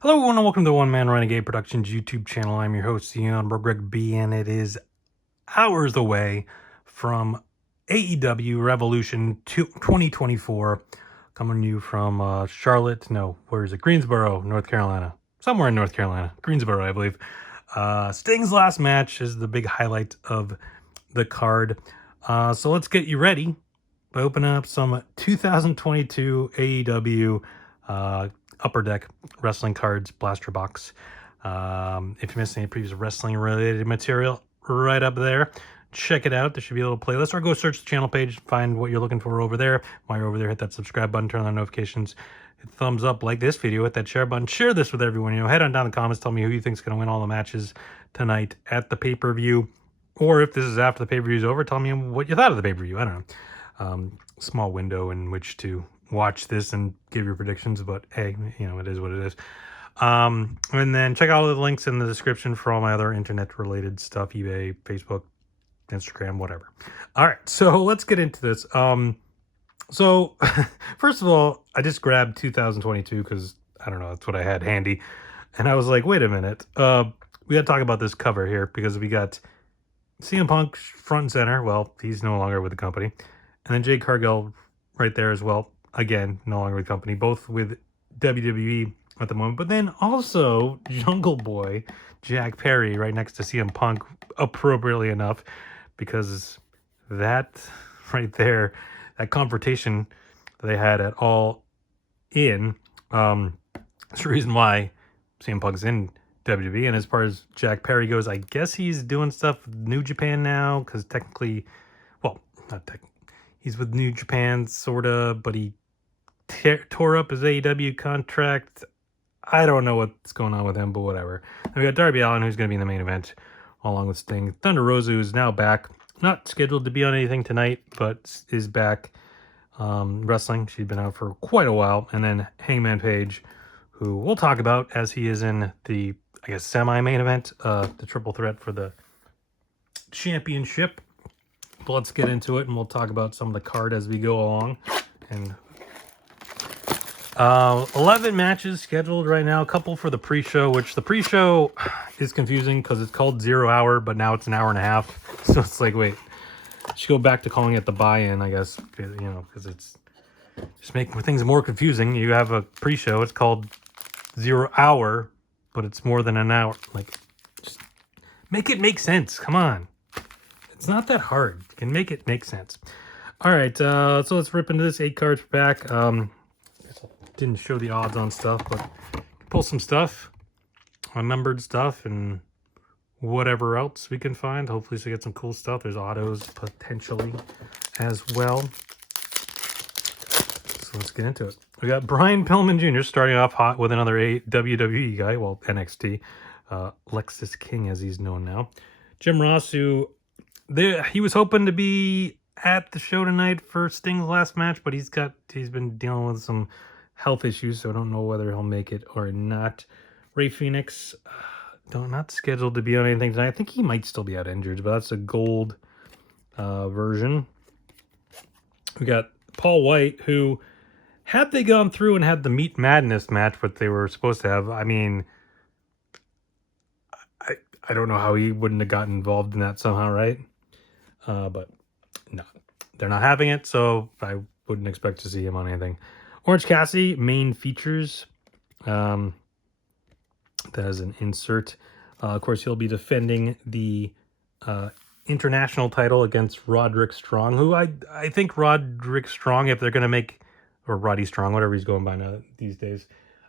Hello, everyone, and welcome to the One Man Renegade Productions YouTube channel. I'm your host, the Honorable Greg B, and it is hours away from AEW Revolution 2024, coming to you from Charlotte. No, where is it? Greensboro, North Carolina. Somewhere in North Carolina. Greensboro, I believe. Sting's last match is the big highlight of the card. So let's get you ready by opening up some 2022 AEW Upper Deck wrestling cards blaster box. If you missed any previous wrestling related material, right up there, check it out. There should be a little playlist, or go search the channel page, find what you're looking for over there. While you're over there, hit that subscribe button, turn on notifications, hit the thumbs up, like this video, hit that share button, share this with everyone. Head on down in the comments, tell me who you think's going to win all the matches tonight at the pay-per-view. Or if this is after the pay-per-view is over, tell me what you thought of the pay-per-view. I don't know. Small window in which to watch this and give your predictions, but hey, it is what it is. And then check out all the links in the description for all my other internet-related stuff, eBay, Facebook, Instagram, whatever. All right, so let's get into this. So first of all, I just grabbed 2022 because, I don't know, that's what I had handy. And I was like, wait a minute. We got to talk about this cover here because we got CM Punk front and center. Well, he's no longer with the company. And then Jade Cargill right there as well. Again, no longer with the company. Both with WWE at the moment. But then also Jungle Boy, Jack Perry, right next to CM Punk, appropriately enough. Because that right there, that confrontation that they had at All In, it's the reason why CM Punk's in WWE. And as far as Jack Perry goes, I guess he's doing stuff with New Japan now, because technically, well, not technically, he's with New Japan, sort of, but he tore up his AEW contract. I don't know what's going on with him, but whatever. And we got Darby Allin, who's going to be in the main event, along with Sting. Thunder Rosa, who's now back. Not scheduled to be on anything tonight, but is back wrestling. She'd been out for quite a while. And then Hangman Page, who we'll talk about as he is in the, I guess, semi-main event, the triple threat for the championship. But let's get into it, and we'll talk about some of the card as we go along. And 11 matches scheduled right now. A couple for the pre-show, which the pre-show is confusing because it's called 0 hour, but now it's an hour and a half. So it's like, wait, should go back to calling it the buy-in, I guess, because it's just making things more confusing. You have a pre-show, it's called 0 hour, but it's more than an hour. Like, just make it make sense. Come on. It's not that hard. You can make it make sense. All right, so let's rip into this 8 cards back. Didn't show the odds on stuff, but pull some stuff, unnumbered stuff, and whatever else we can find. Hopefully, we get some cool stuff. There's autos potentially as well. So let's get into it. We got Brian Pillman Jr. starting off hot with another WWE guy, well, NXT, Lexus King as he's known now. Jim Ross, who he was hoping to be at the show tonight for Sting's last match, but he's been dealing with some health issues, so I don't know whether he'll make it or not. Ray Phoenix, not scheduled to be on anything tonight. I think he might still be out injured, but that's a gold version. We got Paul White, who, had they gone through and had the Meat Madness match, what they were supposed to have, I mean, I don't know how he wouldn't have gotten involved in that somehow, right? But no, they're not having it, so I wouldn't expect to see him on anything. Orange Cassidy, main features. That is an insert. Of course, he'll be defending the international title against Roderick Strong, who I think Roderick Strong, if they're going to make, or Roddy Strong, whatever he's going by now these days,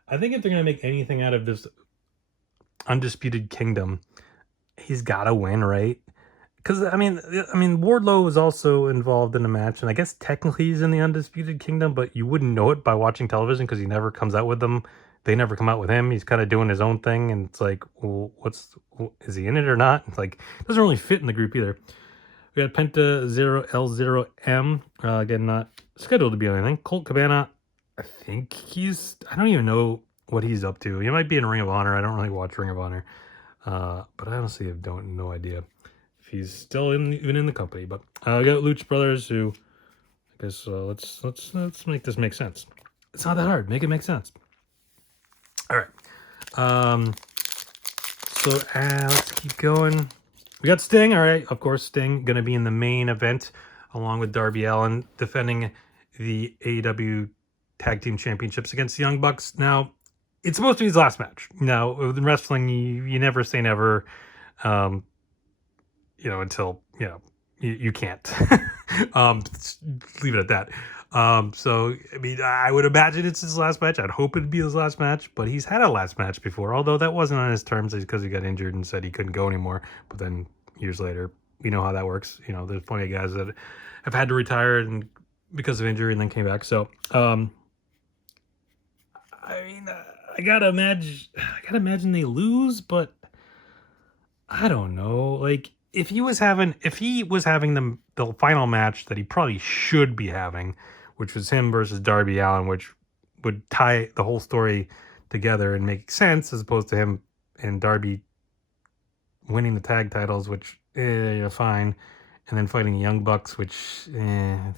I think if they're going to make anything out of this Undisputed Kingdom, he's got to win, right? Because, I mean, Wardlow was also involved in the match, and I guess technically he's in the Undisputed Kingdom, but you wouldn't know it by watching television because he never comes out with them. They never come out with him. He's kind of doing his own thing, and it's like, well, is he in it or not? It's like, it doesn't really fit in the group either. We got Penta 0L0M, again, not scheduled to be on anything. Colt Cabana, I think I don't even know what he's up to. He might be in Ring of Honor. I don't really watch Ring of Honor, but I honestly have no idea if he's still even in the company. But we got Lucha Brothers, who, I guess, let's make this make sense. It's not that hard. Make it make sense. All right. Let's keep going. We got Sting. All right, of course, Sting going to be in the main event along with Darby Allin defending the AEW Tag Team Championships against the Young Bucks. Now, it's supposed to be his last match. Now, in wrestling, you never say never, until, you can't. Leave it at that. So, I mean, I would imagine it's his last match. I'd hope it'd be his last match, but he's had a last match before, although that wasn't on his terms because he got injured and said he couldn't go anymore. But then years later, we know how that works. There's plenty of guys that have had to retire and because of injury and then came back. So, I mean, I gotta imagine they lose, but I don't know. Like, if he was having the final match that he probably should be having, which was him versus Darby Allin, which would tie the whole story together and make sense, as opposed to him and Darby winning the tag titles, which fine, and then fighting the Young Bucks, which I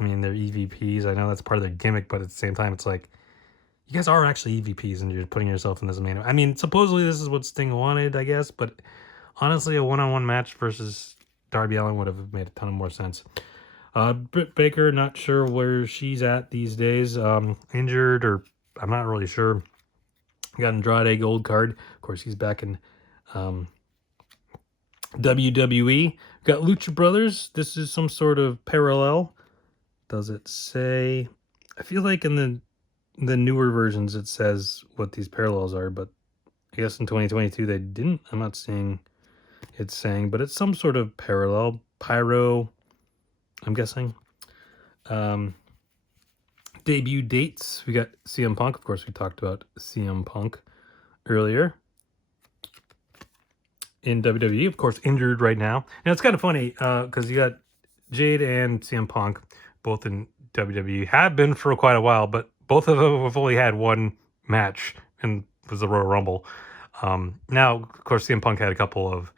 mean, they're EVPs. I know that's part of their gimmick, but at the same time, it's like, you guys are actually EVPs and you're putting yourself in this main. I mean, supposedly this is what Sting wanted, I guess, but honestly, a one-on-one match versus Darby Allin would have made a ton of more sense. Britt Baker, not sure where she's at these days. Injured, or I'm not really sure. Got Andrade Gold Card. Of course, he's back in WWE. Got Lucha Brothers. This is some sort of parallel. Does it say? I feel like in the newer versions it says what these parallels are, but I guess in 2022 they didn't. I'm not seeing it saying, but it's some sort of parallel. Pyro, I'm guessing. Debut dates. We got CM Punk. Of course, we talked about CM Punk earlier. In WWE, of course, injured right now. Now, it's kind of funny because you got Jade and CM Punk, both in WWE, have been for quite a while, but both of them have only had one match, and it was the Royal Rumble. Now, of course, CM Punk had a couple of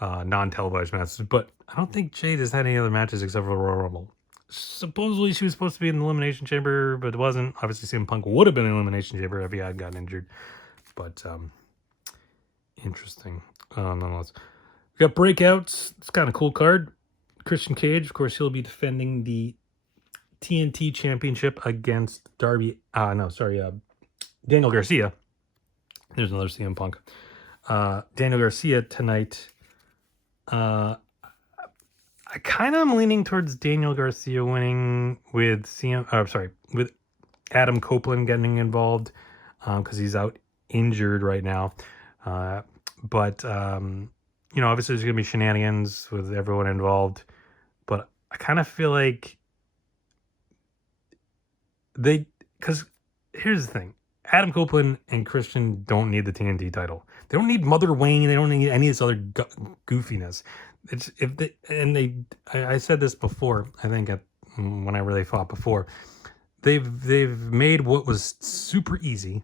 non-televised matches, but I don't think Jade has had any other matches except for the Royal Rumble. Supposedly, she was supposed to be in the Elimination Chamber, but it wasn't. Obviously, CM Punk would have been in the Elimination Chamber if he had gotten injured. But interesting. Nonetheless, we got breakouts. It's kind of cool card. Christian Cage, of course, he'll be defending the TNT Championship against Daniel Garcia. There's another CM Punk. Daniel Garcia tonight. I kind of am leaning towards Daniel Garcia winning with with Adam Copeland getting involved because he's out injured right now. But obviously there's gonna be shenanigans with everyone involved. But I kind of feel like because here's the thing. Adam Copeland and Christian don't need the TNT title. They don't need Mother Wayne. They don't need any of this other goofiness. I said this before. I think whenever they fought before, they've made what was super easy,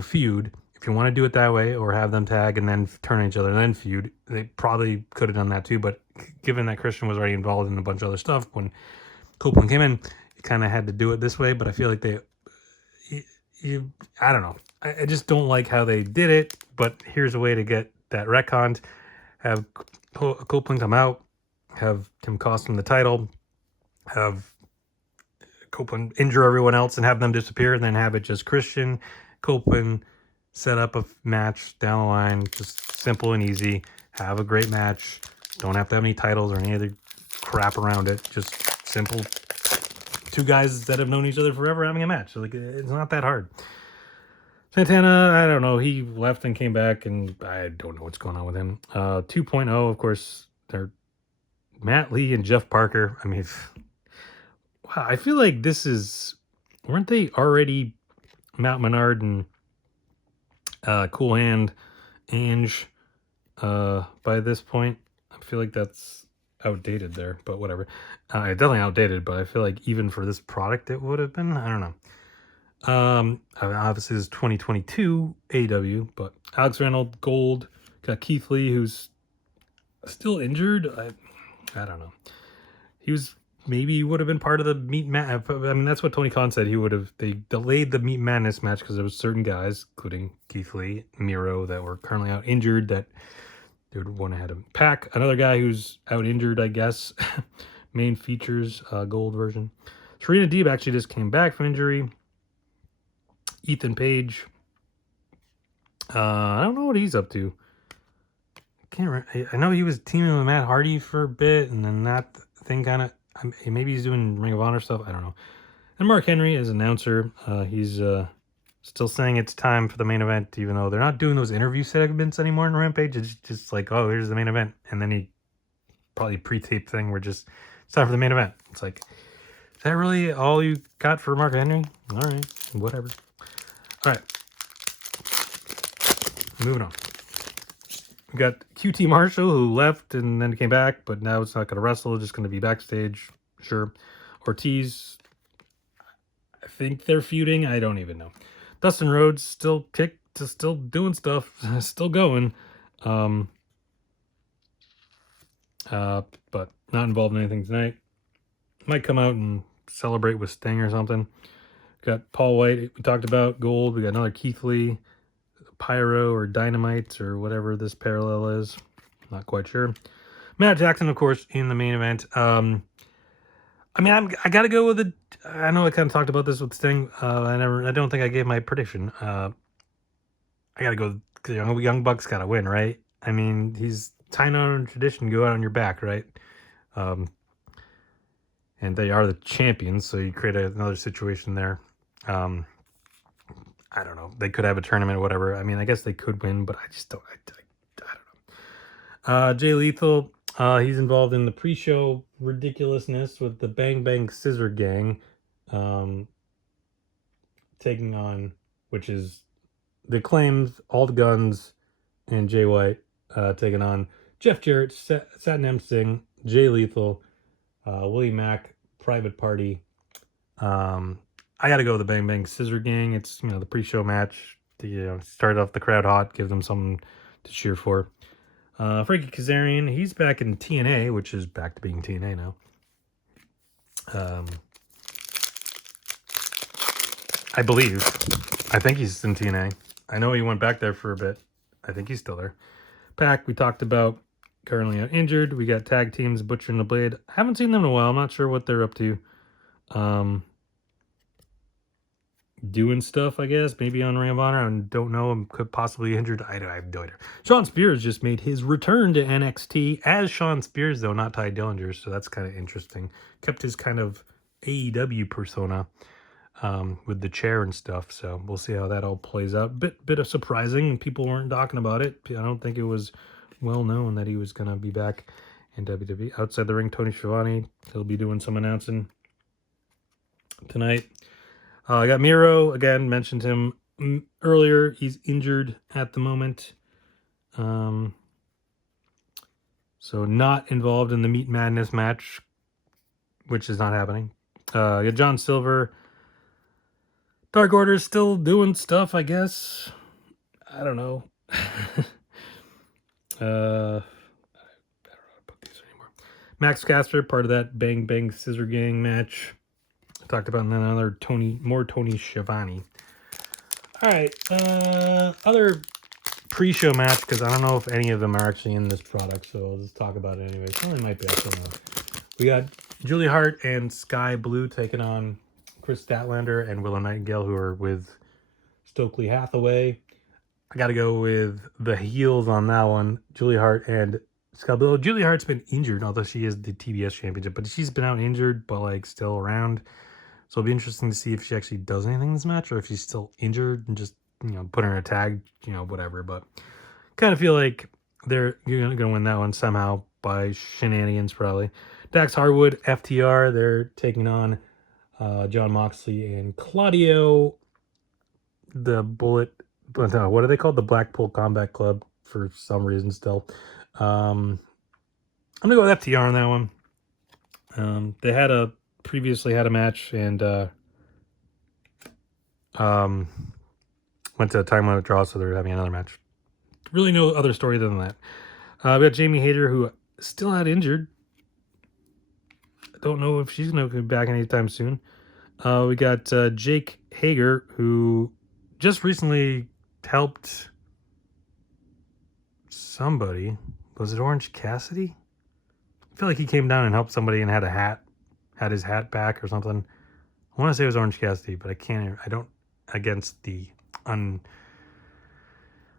feud. If you want to do it that way, or have them tag and then turn on each other and then feud, they probably could have done that too. But given that Christian was already involved in a bunch of other stuff when Copeland came in, you kind of had to do it this way. But I feel like I don't know. I just don't like how they did it, but here's a way to get that retconned. Have Copeland come out, have him cost him the title, have Copeland injure everyone else and have them disappear, and then have it just Christian, Copeland, set up a match down the line, just simple and easy. Have a great match. Don't have to have any titles or any other crap around it. Just simple. Two guys that have known each other forever having a match. So, it's not that hard. Santana, I don't know. He left and came back, and I don't know what's going on with him. 2.0, of course, they're Matt Lee and Jeff Parker. I mean, wow, I feel like weren't they already Matt Menard and Cool Hand Ange by this point? I feel like that's outdated there, but whatever. Definitely outdated, but I feel like even for this product it would have been. I don't know. Obviously this is 2022 AEW, but Alex Reynolds Gold, got Keith Lee, who's still injured. I don't know. He was maybe he would have been part of the Meat Madness. I mean, that's what Tony Khan said. They delayed the Meat Madness match because there was certain guys, including Keith Lee, Miro, that were currently out injured that they would want to have him. Pac, another guy who's out injured, I guess. Main features, gold version. Serena Deeb actually just came back from injury. Ethan Page. I don't know what he's up to. I know he was teaming with Matt Hardy for a bit, and then that thing kind of, maybe he's doing Ring of Honor stuff. I don't know. And Mark Henry as announcer, he's still saying it's time for the main event, even though they're not doing those interview segments anymore in Rampage. It's just like, oh, here's the main event, and then he probably pre-taped thing where it's time for the main event. It's like, is that really all you got for Mark Henry? All right, whatever. All right, moving on. We got QT Marshall, who left and then came back, but now it's not going to wrestle, just going to be backstage. Sure. Ortiz, I think they're feuding. I don't even know. Dustin Rhodes still doing stuff, still going. But not involved in anything tonight. Might come out and celebrate with Sting or something. Got Paul White, we talked about, gold. We got another Keith Lee, Pyro or Dynamite or whatever this parallel is. Not quite sure. Matt Jackson, of course, in the main event. I mean, I got to go with I know I kind of talked about this with Sting. I don't think I gave my prediction. I got to go. Young Bucks got to win, right? I mean, he's tying on a tradition. Go out on your back, right? And they are the champions, so you create another situation there. I don't know. They could have a tournament or whatever. I mean, I guess they could win, but I just don't. I don't know. Jay Lethal, he's involved in the pre-show ridiculousness with the Bang Bang Scissor Gang, taking on, which is the Claims, All the Guns, and Jay White, taking on Jeff Jarrett, Satnam Singh, Jay Lethal, Willie Mack, Private Party. I got to go with the Bang Bang Scissor Gang. It's, the pre-show match to, start off the crowd hot, give them something to cheer for. Frankie Kazarian, he's back in TNA, which is back to being TNA now. I believe. I think he's in TNA. I know he went back there for a bit. I think he's still there. Pac, we talked about, currently out injured. We got tag teams, Butcher and the Blade. I haven't seen them in a while. I'm not sure what they're up to. Doing stuff, I guess, maybe on Ring of Honor. I don't know. Could possibly injured. I have no idea. Shawn Spears just made his return to NXT as Shawn Spears, though, not Ty Dillinger. So that's kind of interesting. Kept his kind of AEW persona with the chair and stuff. So we'll see how that all plays out. Bit of surprising. People weren't talking about it. I don't think it was well known that he was going to be back in WWE. Outside the ring, Tony Schiavone. He'll be doing some announcing tonight. I got Miro, again, mentioned him earlier. He's injured at the moment. So not involved in the Meat Madness match, which is not happening. Got John Silver. Dark Order's still doing stuff, I guess. I don't know. I don't know how to put these anymore. Max Caster, part of that Bang Bang Scissor Gang match. Talked about another Tony Schiavone. All right, other pre-show match, because I don't know if any of them are actually in this product, so I'll just talk about it anyway. Some of them might be, I don't know. We got Julia Hart and Sky Blue taking on Chris Statlander and Willow Nightingale, who are with Stokely Hathaway. I got to go with the heels on that one. Julia Hart and Sky Blue. Julia Hart's been injured, although she is the TBS championship, but she's been out injured, but like still around. So it'll be interesting to see if she actually does anything in this match or if she's still injured and just, put her in a tag, whatever. But kind of feel like you're going to win that one somehow by shenanigans, probably. Dax Harwood, FTR, they're taking on John Moxley and Claudio, the Bullet. What are they called? The Blackpool Combat Club for some reason still. I'm going to go with FTR on that one. They previously had a match and went to a time limit draw, so they're having another match. Really no other story than that. We got Jamie Hayter, who still had injured. don't know if she's going to be back anytime soon. We got Jake Hager, who just recently helped somebody. Was it Orange Cassidy? I feel like he came down and helped somebody and had his hat back or something. I want to say it was Orange Cassidy, but I don't, against the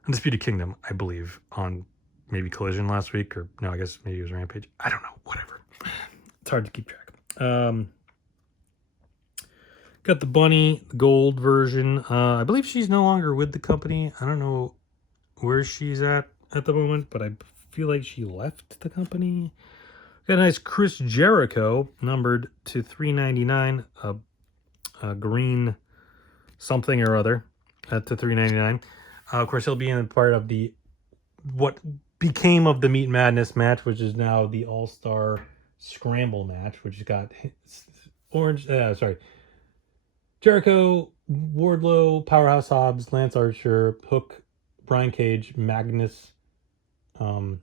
Undisputed Kingdom, I believe, on maybe Collision last week, or no, I guess maybe it was Rampage. I don't know, whatever. It's hard to keep track. Got the Bunny, the gold version. I believe she's no longer with the company. I don't know where she's at the moment, but I feel like she left the company. Got a nice Chris Jericho, numbered to 399, a green something or other to 399. Of course, he'll be in part of what became of the Meat Madness match, which is now the All-Star Scramble match, which has got Jericho, Wardlow, Powerhouse Hobbs, Lance Archer, Hook, Brian Cage, Magnus. Would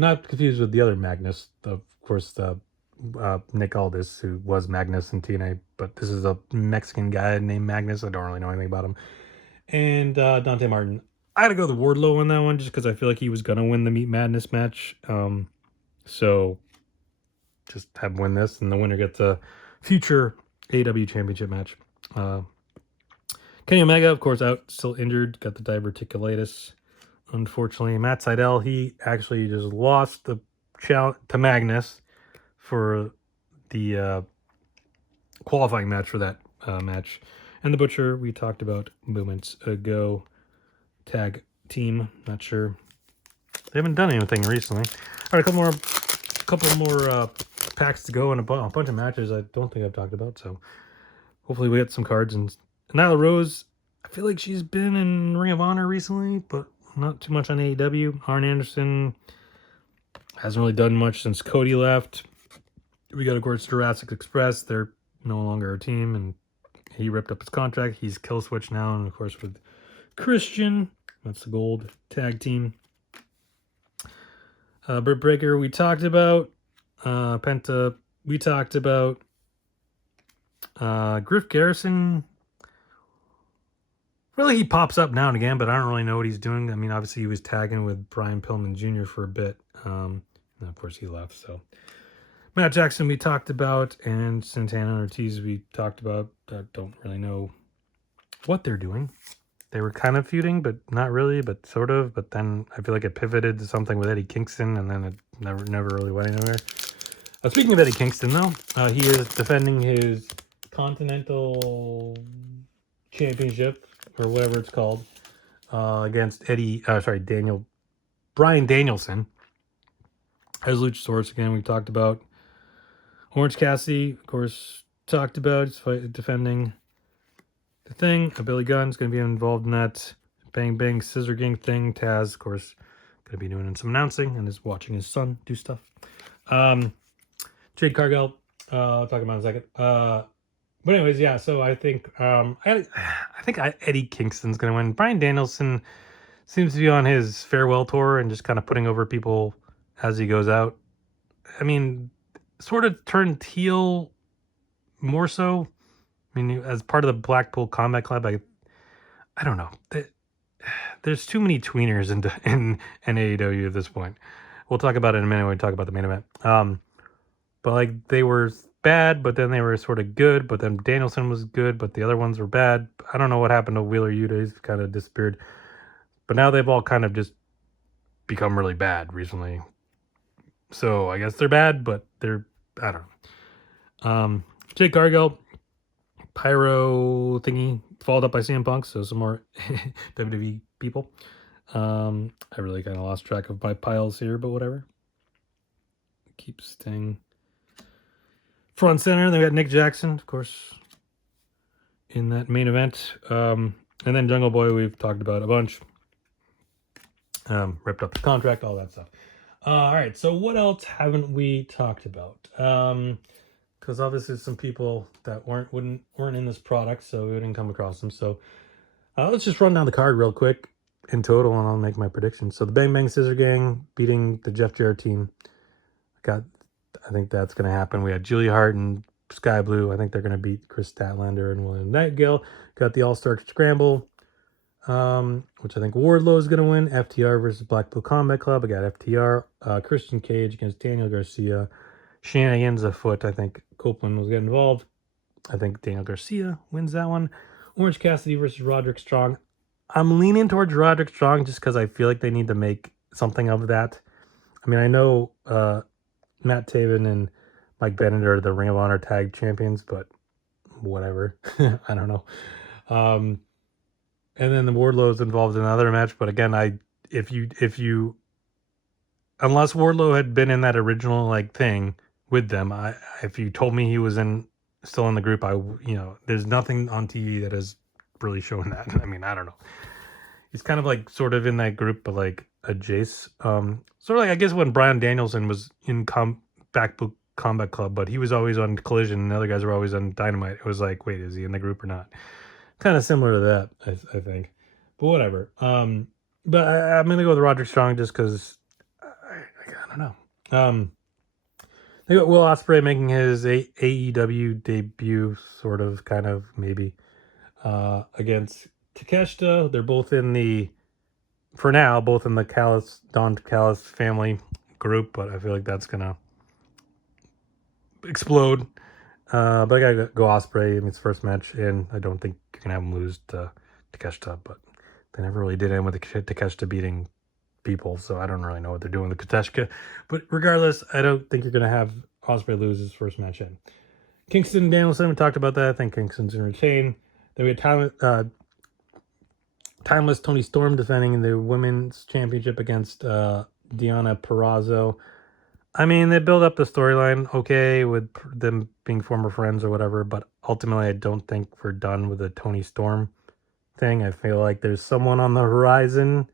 not confuse with the other Magnus, of course, the Nick Aldis, who was Magnus in TNA, but this is a Mexican guy named Magnus. I don't really know anything about him. And Dante Martin. I gotta go the Wardlow on that one just because I feel like he was gonna win the Meat Madness match. So just have him win this, and the winner gets a future AEW Championship match. Kenny Omega, of course, out, still injured, got the diverticulitis. Unfortunately, Matt Sydal, he actually just lost the challenge to Magnus for the qualifying match for that match. And the Butcher, we talked about moments ago. Tag team, not sure. They haven't done anything recently. All right, a couple more packs to go and a bunch of matches I don't think I've talked about. So hopefully we get some cards. And Nyla Rose, I feel like she's been in Ring of Honor recently, but not too much on AEW. Arn Anderson hasn't really done much since Cody left. We got, of course, Jurassic Express. They're no longer a team, and he ripped up his contract. He's Killswitch now, and of course with Christian. That's the gold tag team. Britt Baker, we talked about. Penta, we talked about. Griff Garrison. Really, he pops up now and again, but I don't really know what he's doing. I mean, obviously, he was tagging with Brian Pillman Jr. for a bit. And of course, he left. So, Matt Jackson, we talked about, and Santana and Ortiz, we talked about. I don't really know what they're doing. They were kind of feuding, but not really, but sort of. But then I feel like it pivoted to something with Eddie Kingston, and then it never really went anywhere. Speaking of Eddie Kingston, though, he is defending his Continental Championship, or whatever it's called, against Bryan Danielson. As Luchasaurus, again, we talked about. Orange Cassidy, of course, talked about. He's defending the thing. Billy Gunn's going to be involved in that Bang Bang Scissor Gang thing. Taz, of course, going to be doing some announcing and is watching his son do stuff. Jade Cargill, I'll talk about in a second. But anyways, yeah, so I think Eddie Kingston's going to win. Bryan Danielson seems to be on his farewell tour and just kind of putting over people as he goes out. I mean, sort of turned heel more so. I mean, as part of the Blackpool Combat Club, I don't know. There's too many tweeners in AEW at this point. We'll talk about it in a minute when we talk about the main event. But like they were bad, but then they were sort of good. But then Danielson was good, but the other ones were bad. I don't know what happened to Wheeler Yuta. He's kind of disappeared. But now they've all kind of just become really bad recently. So I guess they're bad, but I don't know. Jake Cargill, pyro thingy, followed up by CM Punk. So some more WWE people. I really kind of lost track of my piles here, but whatever. Keep staying front center. They got Nick Jackson, of course, in that main event. And then Jungle Boy, we've talked about a bunch. Ripped up the contract, all that stuff. All right, so what else haven't we talked about? Because obviously some people that weren't in this product, so we didn't come across them. So let's just run down the card real quick in total, and I'll make my predictions. So the Bang Bang Scissor Gang beating the Jeff Jarrett team. Got I think that's going to happen. We had Julia Hart and Sky Blue. I think they're going to beat Chris Statlander and William Nightingale. Got the All-Star Scramble, which I think Wardlow is going to win. FTR versus Blackpool Combat Club. I got FTR. Christian Cage against Daniel Garcia. Shenanigans afoot. I think Copeland was getting involved. I think Daniel Garcia wins that one. Orange Cassidy versus Roderick Strong. I'm leaning towards Roderick Strong just because I feel like they need to make something of that. I mean, I know Matt Taven and Mike Bennett are the Ring of Honor Tag Champions, but whatever. I don't know. And then the Wardlow's involved in another match, but again, if you unless Wardlow had been in that original like thing with them, if you told me he was still in the group, there's nothing on TV that has really shown that. I mean, I don't know. He's kind of like sort of in that group, but like a Jace. Sort of like I guess when Bryan Danielson was in Backbook Combat Club, but he was always on Collision and the other guys were always on Dynamite. It was like, wait, is he in the group or not? Kind of similar to that, I think. But whatever. But I'm gonna go with Roderick Strong just because I don't know. They got Will Ospreay making his AEW debut, sort of, kind of, maybe, against Takeshita. They're both for now, both in the Don Callis family group, but I feel like that's gonna explode. But I gotta go Ospreay in his first match, and I don't think you're gonna have him lose to Takeshita, but they never really did end with Takeshita beating people, so I don't really know what they're doing with Takeshita. But regardless, I don't think you're gonna have Ospreay lose his first match in. Kingston and Danielson, we talked about that. I think Kingston's gonna retain. Then we had Timeless Tony Storm defending the women's championship against Deonna Purrazzo. I mean, they build up the storyline okay with them being former friends or whatever, but ultimately I don't think we're done with the Tony Storm thing. I feel like there's someone on the horizon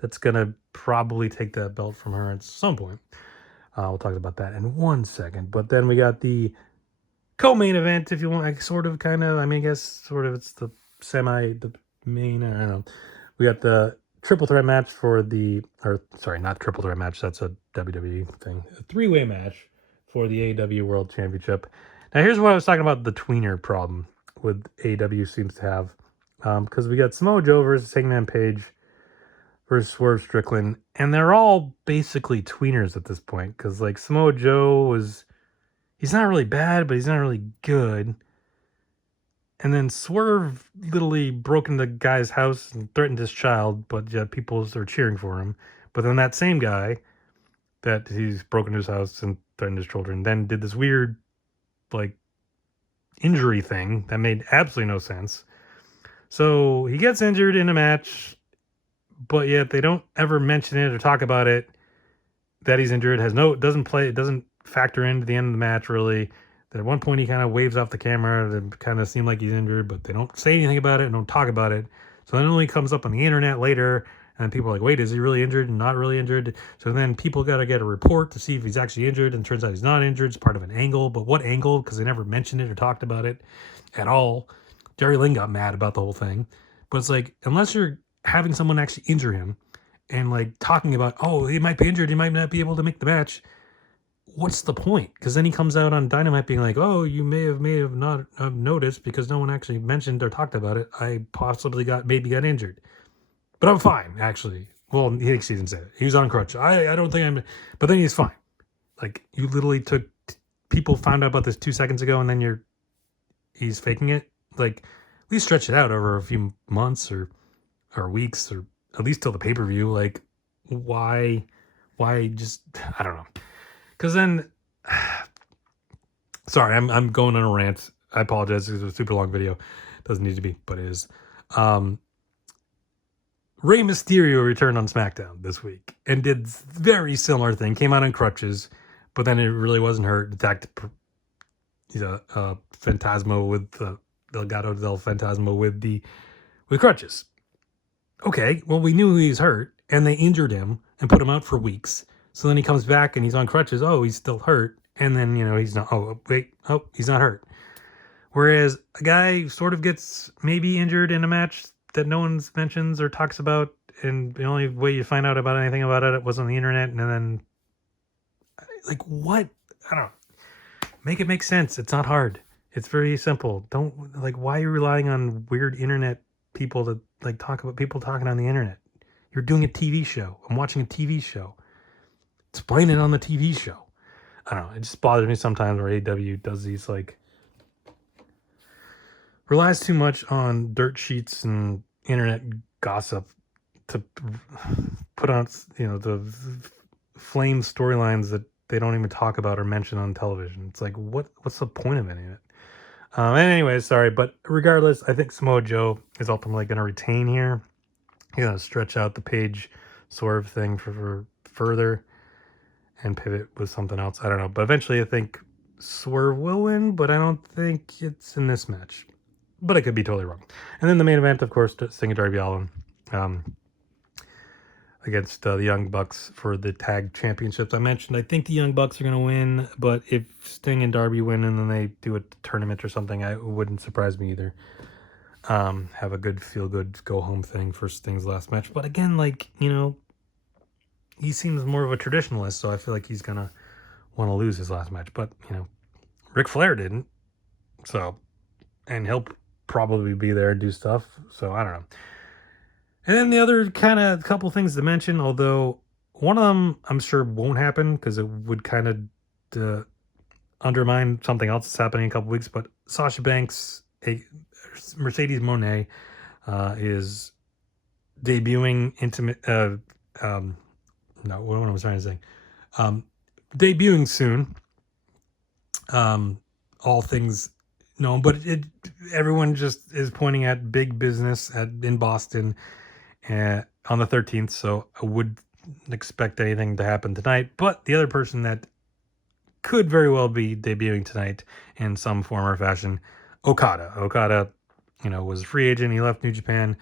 that's going to probably take that belt from her at some point. We'll talk about that in 1 second. But then we got the co-main event, if you want, like, sort of, kind of. I mean, I guess sort of it's the main, I don't know. We got the triple threat match not triple threat match, that's a WWE thing. A three-way match for the AEW World Championship. Now, here's what I was talking about, the tweener problem with AEW seems to have. Because we got Samoa Joe versus Hangman Page versus Swerve Strickland, and they're all basically tweeners at this point, because like Samoa Joe he's not really bad, but he's not really good. And then Swerve literally broke into the guy's house and threatened his child, but yeah, people are cheering for him. But then that same guy that he's broken into his house and threatened his children then did this weird, like, injury thing that made absolutely no sense. So he gets injured in a match, but yet they don't ever mention it or talk about it that he's injured. It doesn't factor into the end of the match really. At one point he kind of waves off the camera to kind of seem like he's injured, but they don't say anything about it and don't talk about it. So then it only comes up on the internet later, and people are like, wait, is he really injured and not really injured? So then people got to get a report to see if he's actually injured, and it turns out he's not injured. It's part of an angle, but what angle? Because they never mentioned it or talked about it at all. Jerry Lynn got mad about the whole thing. But it's like, unless you're having someone actually injure him and like talking about, oh, he might be injured, he might not be able to make the match, what's the point? Because then he comes out on Dynamite being like, oh, you may have not have noticed because no one actually mentioned or talked about it. I possibly got injured. But I'm fine, actually. Well, he didn't say it. He was on crutch. I don't think but then he's fine. Like, you literally people found out about this 2 seconds ago, and then he's faking it. Like, at least stretch it out over a few months or weeks, or at least till the pay-per-view. Like, why just, I don't know. Because then, sorry, I'm going on a rant. I apologize. It's a super long video. Doesn't need to be, but it is. Rey Mysterio returned on SmackDown this week and did very similar thing. Came out on crutches, but then it really wasn't hurt. Attacked Phantasmo with Delgado del Phantasmo with crutches. Okay, well, we knew he was hurt, and they injured him and put him out for weeks. So then he comes back and he's on crutches. Oh, he's still hurt. And then, he's not. Oh, wait. Oh, he's not hurt. Whereas a guy sort of gets maybe injured in a match that no one mentions or talks about. And the only way you find out about anything about it was on the internet. And then, like, what? I don't know. Make it make sense. It's not hard. It's very simple. Don't, like, why are you relying on weird internet people to, like, talk about people talking on the internet? You're doing a TV show. I'm watching a TV show. Explain it on the TV show. I don't know. It just bothers me sometimes where AEW does these, like, relies too much on dirt sheets and internet gossip to put on, the flame storylines that they don't even talk about or mention on television. It's like, what's the point of any of it? And anyways, sorry, but regardless, I think Samoa Joe is ultimately going to retain here. He's going to stretch out the Page Swerve thing for further and pivot with something else. I don't know, but eventually I think Swerve will win, but I don't think it's in this match. But I could be totally wrong. And then the main event, of course, Sting and Darby Allin against the Young Bucks for the tag championships. I mentioned I think the Young Bucks are going to win, but if Sting and Darby win and then they do a tournament or something, it wouldn't surprise me either. Have a good feel-good go-home thing for Sting's last match. But again, like, he seems more of a traditionalist, so I feel like he's going to want to lose his last match. But, Ric Flair didn't. So, and he'll probably be there and do stuff. So, I don't know. And then the other kind of couple things to mention, although one of them I'm sure won't happen because it would kind of undermine something else that's happening in a couple weeks. But Sasha Banks, Mercedes Moné, is debuting no, what was I trying to say? Debuting soon. All things known, but everyone just is pointing at big business in Boston on the 13th, so I would expect anything to happen tonight. But the other person that could very well be debuting tonight in some form or fashion, Okada. Okada, was a free agent. He left New Japan.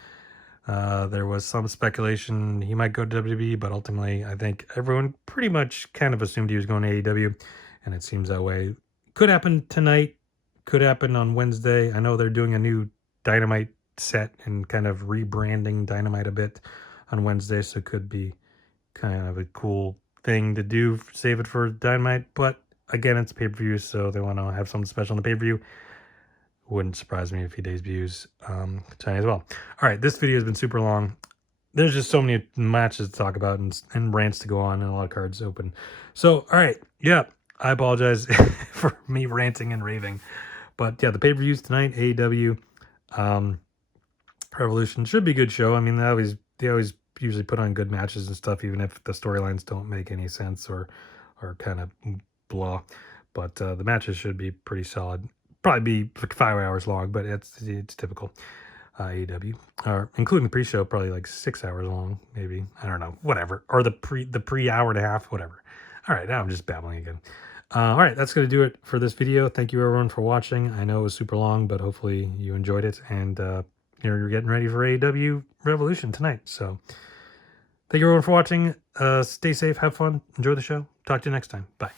There was some speculation he might go to WWE, but ultimately I think everyone pretty much kind of assumed he was going to AEW, and it seems that way. Could happen tonight, could happen on Wednesday. I know they're doing a new Dynamite set and kind of rebranding Dynamite a bit on Wednesday, so it could be kind of a cool thing to do, save it for Dynamite. But again, it's pay-per-view, so they want to have something special on the pay-per-view. Wouldn't surprise me if he debuts tonight as well. All right, this video has been super long. There's just so many matches to talk about and rants to go on and a lot of cards open. So, all right, yeah, I apologize for me ranting and raving. But yeah, the pay-per-views tonight, AEW Revolution, should be a good show. I mean, they always usually put on good matches and stuff, even if the storylines don't make any sense or kind of blah. But the matches should be pretty solid. Probably be 5 hours long, but it's typical AEW, or including the pre-show, probably like 6 hours long, maybe. I don't know, whatever. Or the pre hour and a half, whatever. All right, now I'm just babbling again. All right, that's going to do it for this video. Thank you, everyone, for watching. I know it was super long, but hopefully you enjoyed it. And you're getting ready for AEW Revolution tonight. So thank you, everyone, for watching. Stay safe, have fun, enjoy the show. Talk to you next time. Bye.